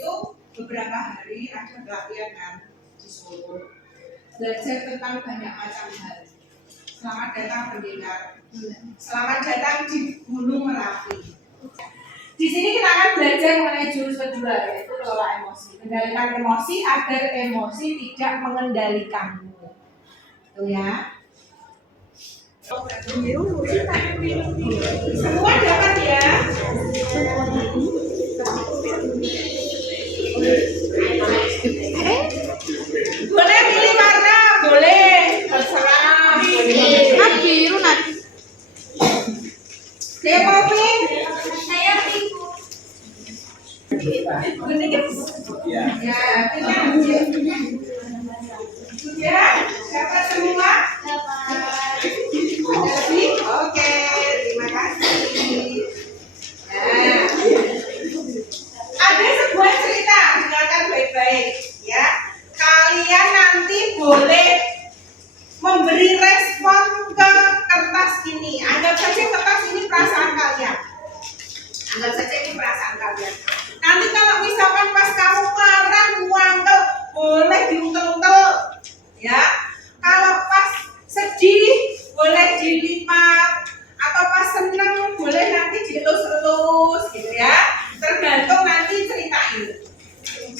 itu beberapa hari ada pelatihan kan di Solo. Belajar tentang banyak macam hal. Selamat datang pendengar. Selamat datang di Gunung Merapi. Di sini kita akan belajar mengenai jurus kedua, yaitu kelola emosi. Kendalikan emosi agar emosi tidak mengendalikanmu. Tuh ya. Semua dapat ya. Boleh pilih warna, boleh. Terserah. Boleh. Biru nanti. Saya mau pink. Saya pink. Ya, sudah dapat semua? Lebih? Oke, terima kasih. Nah, ada sebuah cerita, dengarkan baik-baik ya. Kalian nanti boleh memberi respon ke kertas ini. Anggap saja kertas ini perasaan kalian. Anggap saja ini perasaan kalian. Nanti kalau misalkan pas kamu marah, ngangkel, boleh diuntel-untel, ya. Kalau pas sedih, boleh dilipat, atau pas seneng, boleh nanti dielus-elus, gitu ya. Tergantung nanti cerita ini.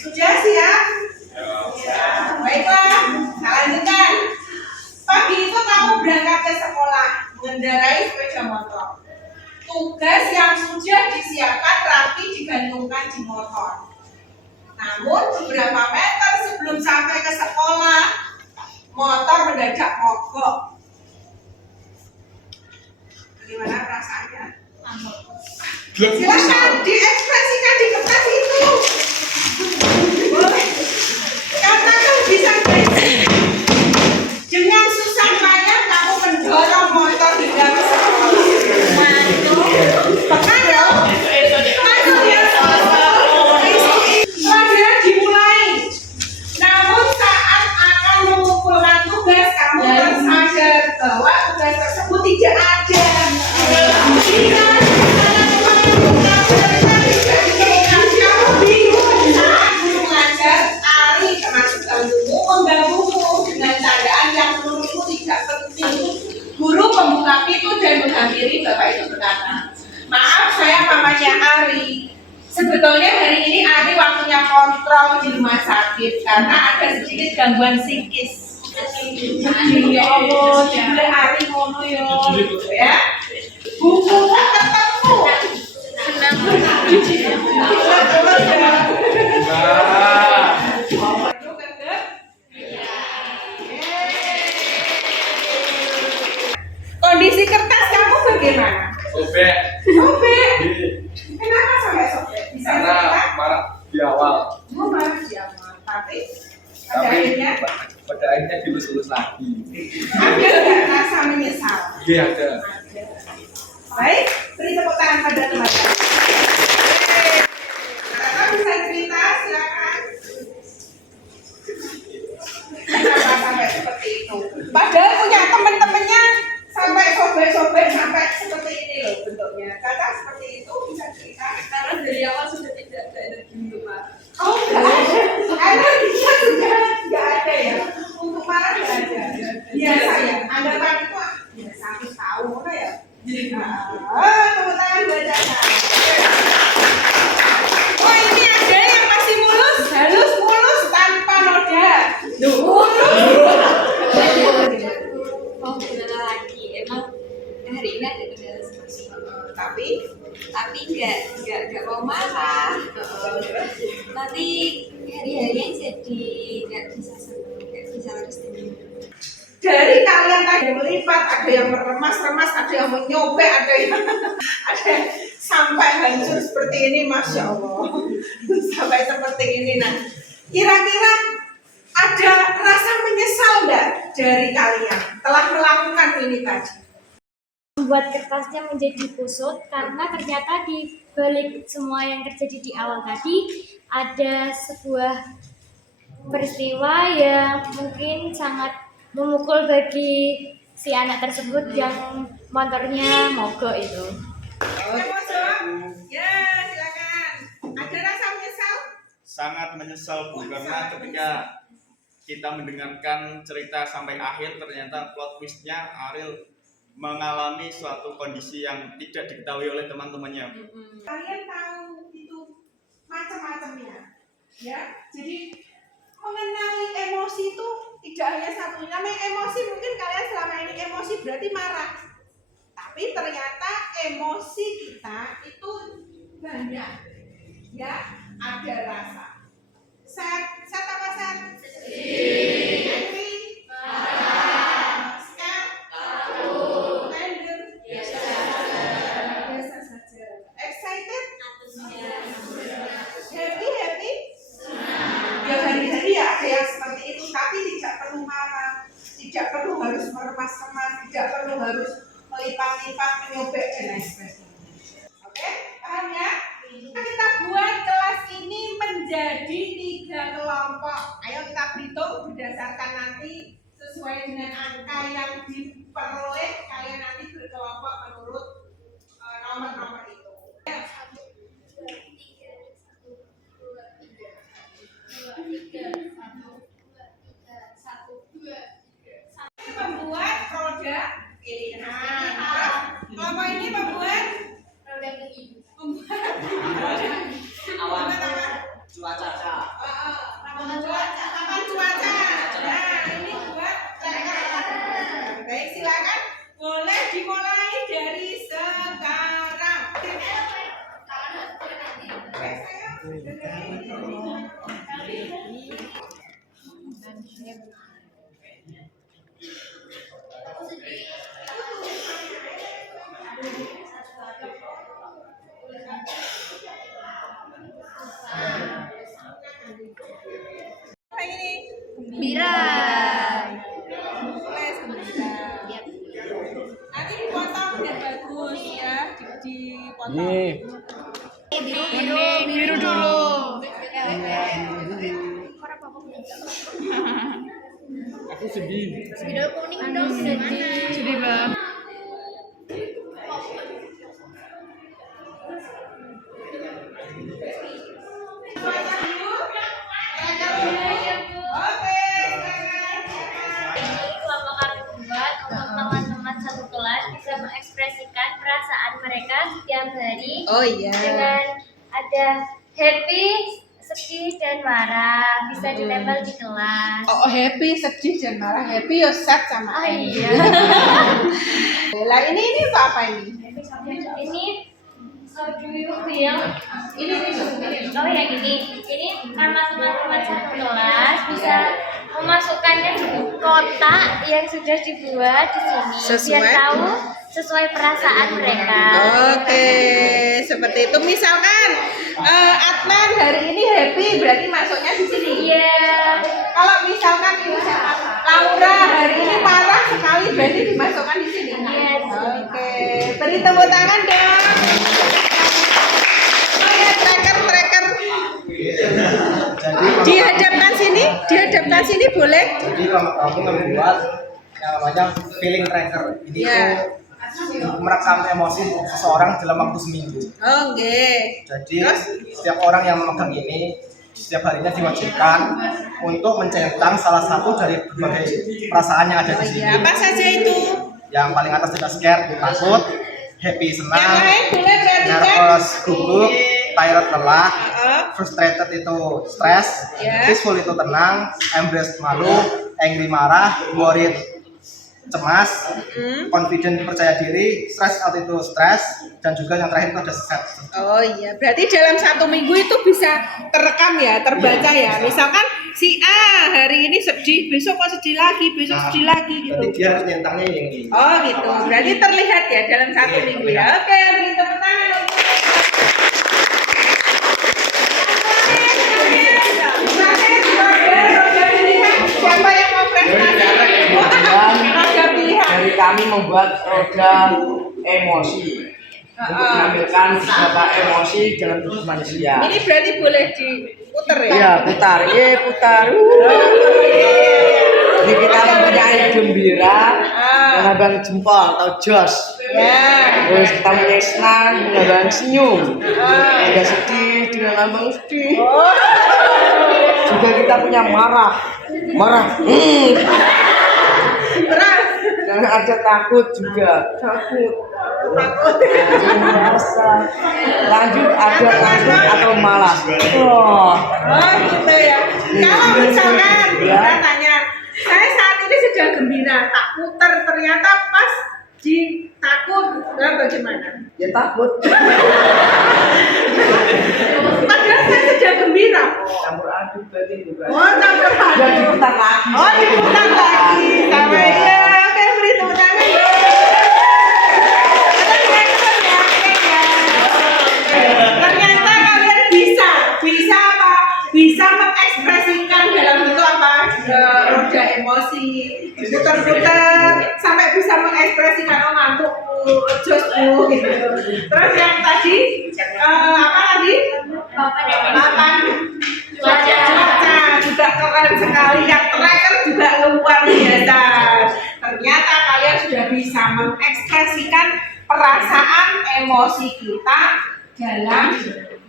Sudah siap? Ya. Baiklah, kita lanjutkan. Pagi itu kamu berangkat ke sekolah, mengendarai sepeda motor. Tugas yang sudah disiapkan rapi digantungkan di motor. Namun beberapa meter sebelum sampai ke sekolah, motor mendadak mogok. Bagaimana perasaannya? Silakan diekspresikan di kertas itu. Boleh. Karena kamu bisa dengan susah payah kamu mendorong motor hingga ke sekolah. Pelajaran dimulai. Namun saat akan mengumpulkan tugas, kamu tersadar bahwa tugas tersebut tidak ada. Kamu bingung saat guru mengajar, Ari termasuk ganggumu, mengganggumu dengan candaan yang menurutmu tidak penting. Guru membuka pintu dan menghampiri bapak itu berkata, maaf, saya mamanya Ari. Sebetulnya hari ini Ari waktunya kontrol di rumah sakit karena ada sedikit gangguan psikis. Ya Allah, jadi Ari ngono ya. Bukunya ketemu. Kondisi kertas kamu bagaimana? Sobek. Sobek. Kenapa sampai sobek? Bisa Karena marah di awal. Marah di awal. Tapi pada akhirnya dilus-lus lagi. Ada nggak rasa menyesal? Iya ada. Baik, beri tepuk tangan pada teman-teman. Kakak bisa cerita, silakan. Kenapa sampai seperti itu? Padahal punya teman-temannya sampai sobek-sobek sampai seperti ini loh bentuknya. Kakak seperti itu bisa cerita? Karena dari awal sudah tidak ada energi untuk marah. Oh, enggak ada. Energinya sudah enggak ada ya. Untuk marah enggak ada. Biasa ya. Anggapan itu biasa aku tahu mana ya. Tepuk tangan bacakan. Oh, ini ada yang masih mulus, halus mulus tanpa noda. Mau kendala lagi, emang hari ini ada kendala seperti itu. Tapi nggak mau marah. Tapi hari-harian jadi nggak bisa senang, nggak bisa lagi senyum. Dari kalian tadi melipat, ada yang meremas-remas, ada yang menyobek, ada yang sampai hancur seperti ini, masya Allah, sampai seperti ini. Nah, kira-kira ada rasa menyesal nggak dari kalian telah melakukan ini tadi? Membuat kertasnya menjadi kusut karena ternyata di balik semua yang terjadi di awal tadi ada sebuah peristiwa yang mungkin sangat memukul bagi si anak tersebut yang motornya mogok itu. Ya, silakan. Ada rasa menyesal? sangat menyesal Bu, karena ketika kita mendengarkan cerita sampai akhir ternyata plot twistnya Ariel mengalami suatu kondisi yang tidak diketahui oleh teman-temannya. Kalian tahu itu macam-macamnya, ya. Jadi mengenali emosi itu tidak hanya satu. Namanya emosi, mungkin kalian selama ini emosi berarti marah. Tapi ternyata emosi kita itu banyak, ya. Ada rasa. Sad apa sad? Angry, marah, scared, takut, tender, biasa saja. Excited, happy, ya hari-hari ya ada yang seperti itu, tapi tidak perlu marah, tidak perlu harus meremas-remas, tidak perlu harus melipat-lipat, menyobek dan lain sebagainya. Oke, paham ya? Nah, kita buat kelas ini menjadi 3 kelompok. Ayo kita berhitung berdasarkan nanti sesuai dengan angka yang diperoleh. Kalian nanti berkelompok menurut nomor-nomor itu. Membuat produk pilihan. Kelompok ini membuat produk cuaca. Membuat cuaca. Nah, ini buat tracker. Baik, silakan. Boleh dimulai dari sekarang. Apa ini? Gembira. Boleh gembira. Nanti dipotong biar bagus ya, dipotong. Biru dulu. Aku sedih. Biru kuning dong. Sedih banget. Oke. Kelompok kami buat untuk teman-teman satu kelas bisa mengekspresikan perasaan mereka setiap hari Oh iya. dengan ada happy, sedih dan marah, bisa ditempel di kelas. Oh, happy, sedih dan marah. Happy ya sad sama. Oh iya. Lah ini untuk apa ini? Ini how do you feel? Ini. Oh yang ini karena teman-teman satu kelas bisa memasukkannya di kotak yang sudah dibuat di sini biar tahu sesuai perasaan mereka. Oke, seperti itu. Misalkan Adnan hari ini happy, berarti masuknya di sini. Iya. Kalau misalkan ini Laura hari ini marah sekali, berarti dimasukkan di sini. Yes. Oke, beri tepuk tangan dong. Oh ya, tracker. Dihadapkan sini boleh. Jadi kalau kamu membuat yang namanya feeling tracker, ini tuh merekam emosi seseorang dalam waktu seminggu. Oh, okay. Jadi setiap orang yang memegang ini setiap harinya diwajibkan untuk mencentang salah satu dari berbagai perasaan yang ada di sini. Apa saja itu? Yang paling atas sudah scared, takut, happy, senang, Yang lain boleh perhatikan. nervous, gugup, tired, lelah, frustrated itu stres, peaceful itu tenang, embarrassed malu, angry marah, worried cemas, confident percaya diri, stress out itu stres, dan juga yang terakhir itu ada sad. Oh iya, berarti dalam 1 minggu itu bisa terekam ya, terbaca ya. Misalkan si A hari ini sedih, besok kok sedih lagi, besok sedih lagi gitu. Berarti dia harus nyentangnya yang ini. Oh gitu, berarti terlihat ya dalam 1 minggu ya. Oke, beri tepuk tangan. Siapa yang mau presentasi? Dari kami membuat roda emosi untuk menampilkan beberapa emosi dalam tubuh manusia. Ini berarti boleh diputer ya? Iya, putar, putar. Jadi kita mempunyai gembira, melambang jempol atau jos. Ya. Terus kita mempunyai senang, melambang senyum. Ada sedih dengan lambang sedih. juga kita punya marah. Terus Dan ada takut juga. Takut. Lanjut ada takut atau malas. oh gitu ya. Kalau misalkan kita tanya, saya saat ini sedang gembira, tak puter ternyata pas di takut, nah bagaimana? Ya takut. Padahal saya sedang gembira. Campur aduk berarti juga. Oh, campur Dan aduk. diputar lagi. Oh, diputar lagi. Sama ya. Oke, beri tepuk tangan. Ternyata kalian bisa apa? Bisa mengekspresikan dalam bentuk apa? Roda emosi, putar-putar sampai bisa mengekspresikan ngantukku, josku gitu. Terus yang tadi apa tadi? Makan cuaca juga keren sekali, yang terakhir juga luar biasa. Ternyata kalian sudah bisa mengekspresikan perasaan emosi kita dalam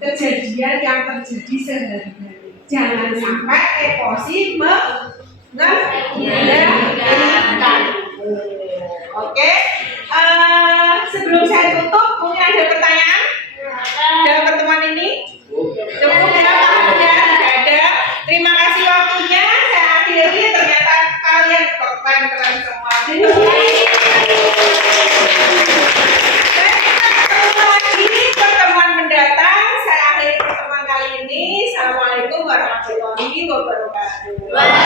kejadian yang terjadi sehari-hari. Jangan sampai emosi mengendalikan. Oke, sebelum saya tutup, mungkin ada pertanyaan dalam pertemuan ini? Cukup ya, waktunya nggak ada. Terima kasih waktunya. Saya akhiri. Ternyata kalian keren semua. Dan kita ketemu lagi pertemuan mendatang. Saya akhiri pertemuan kali ini. Assalamualaikum warahmatullahi wabarakatuh.